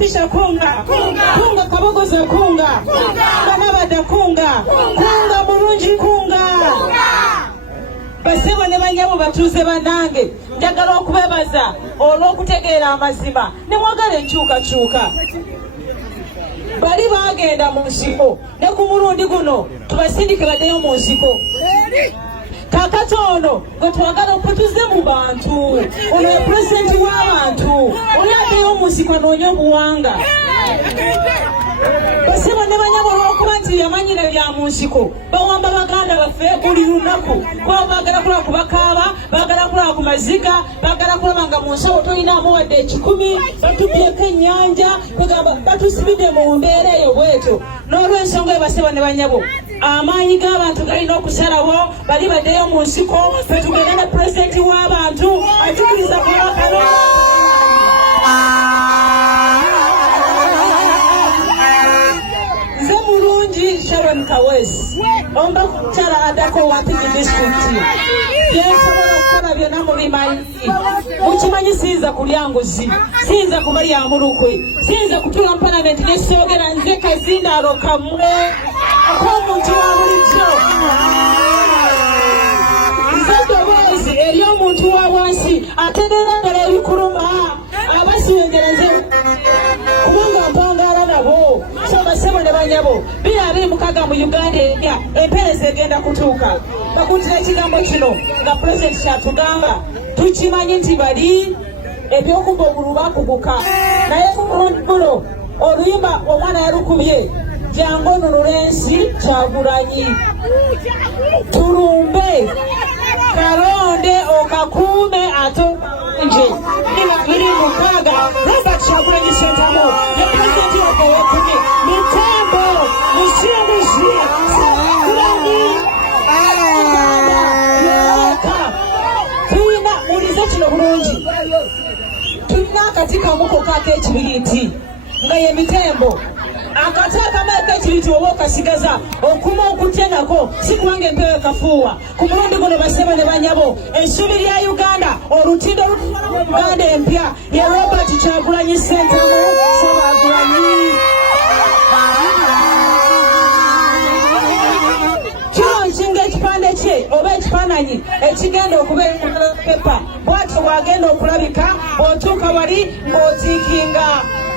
Fisher kunga Kabogoza kunga Banabada kunga Mulungi kunga Basebo ne banyabo batuze banange njagala okubebaza olw'okutegeera amazima ne mwagala enkyukakyuka bali bagenda mu nsiko ne ku mulundi guno tubasindike baddeyo mu nsiko kakati ono gwe twagala okutuze mu bantu ono ye pulezidenti w'abantu oli addeyo mu nsiko anoonye obuwanga Basebo ne banyabo olw'okuba nti yamanyira bya mu nsiko bawamba baganda baffe buli lunaku kuba baagala kulaba kubakaaba baagala kulaba ku maziga baagala kulaba nga mu nsawo tolinaamu wadde 10 batubyeko ennyanja kugamba batusibidde mu mbeera eyo bwetyo n'olw'ensonga eyo Basebo ne banyabo amaanyi g'abantu galina okusalawo bali baddeyo mu nsiko fetugenda ne pulezidenti w'abantu atukiriza kubakalo Sharon Kawesi omba kukyala adako Wapigi district byensobola okukola byonna mubimanyi mukimanyi siyinza kulya nguzi siyinza kubalya mulukwe siyinza kutuula mu palamenti nesoogera nze kazindaalo kamwe ak'omuntu wa bulijjo nze ddoboozi eri omuntu wa bwansi ategeera ddala ebikuluma abasiyongera nze kubanga mpangaala nabo Basebo ne banyabo 2026 mu Uganda empeereza egenda kutuuka bakuutira ekigambo kino nga pulezidenti kyatugamba tukimanyi nti bali ebyokuba obulu bakuguka naye ku mulundi guno oluyimba omwana yalukubye jangu onunula ensi Kyagulanyi tulumbe kalonde okakuume ate nje biri mukaaga Robert Kyagulanyi Ssentamu ne pulezidenti waffe ow'okumi Mitambo Mushinguzi Kyagulanyi tulina mulize kino bulungi tulina akati kamukoko ak'ekibiriiti nga ye Mitembo akati akamu ak'ekibiriiti oba okasigaza okuma okutya nako si kubanga empewo ekafuuwa ku mulundi guno Basebo ne banyabo essuubi lya Uganda olutindo Uganda empya ye Robert Kyagulanyi Ssentamu Kyagulanyi kinga ekipande kye oba ekifaananyi ekigenda okubeera pepa bwatyo bwagenda okulabika bw'otuuka wali ng'otiikinga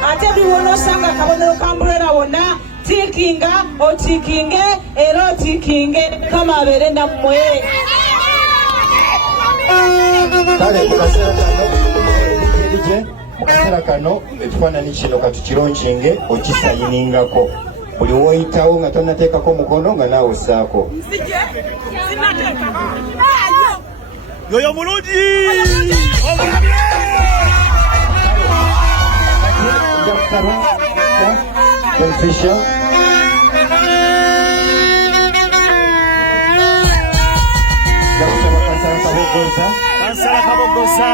ate biwona osanga akabonero ka mbuleera wonna tiikinga otiikinge era otiikinge kama abeere nammwe kale mu kaseera kano ekifaananyi kino katukirunkinge okisayiningako buli woyitawo nga tonateekako mukono nga naawe ossaako yoyo mulungi Fisher Kansala Kabogoza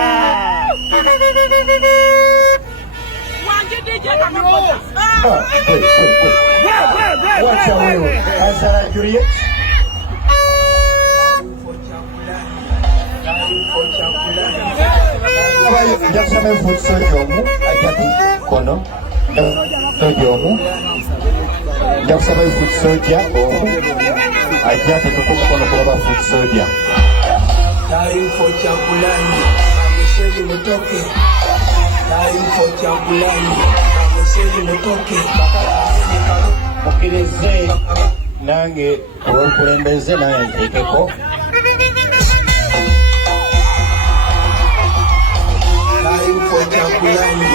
Wacha wewe Kansala Juliet njakusaba enfuuti sojoomu ajjati kono sojoomu njakusaba enfuuti soja omu ajjati tukomukono kuba bafuuti soja Time for Kyagulanyi amesezi mutoke Time for Kyagulanyi amesezi mutoke mukirize nange olw'okulembeze naye nteekeko Time for Kyagulanyi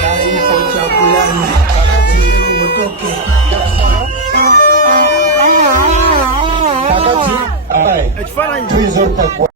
Time for Kyagulanyi amesezi mutoke kakati tuyinza olutaggwa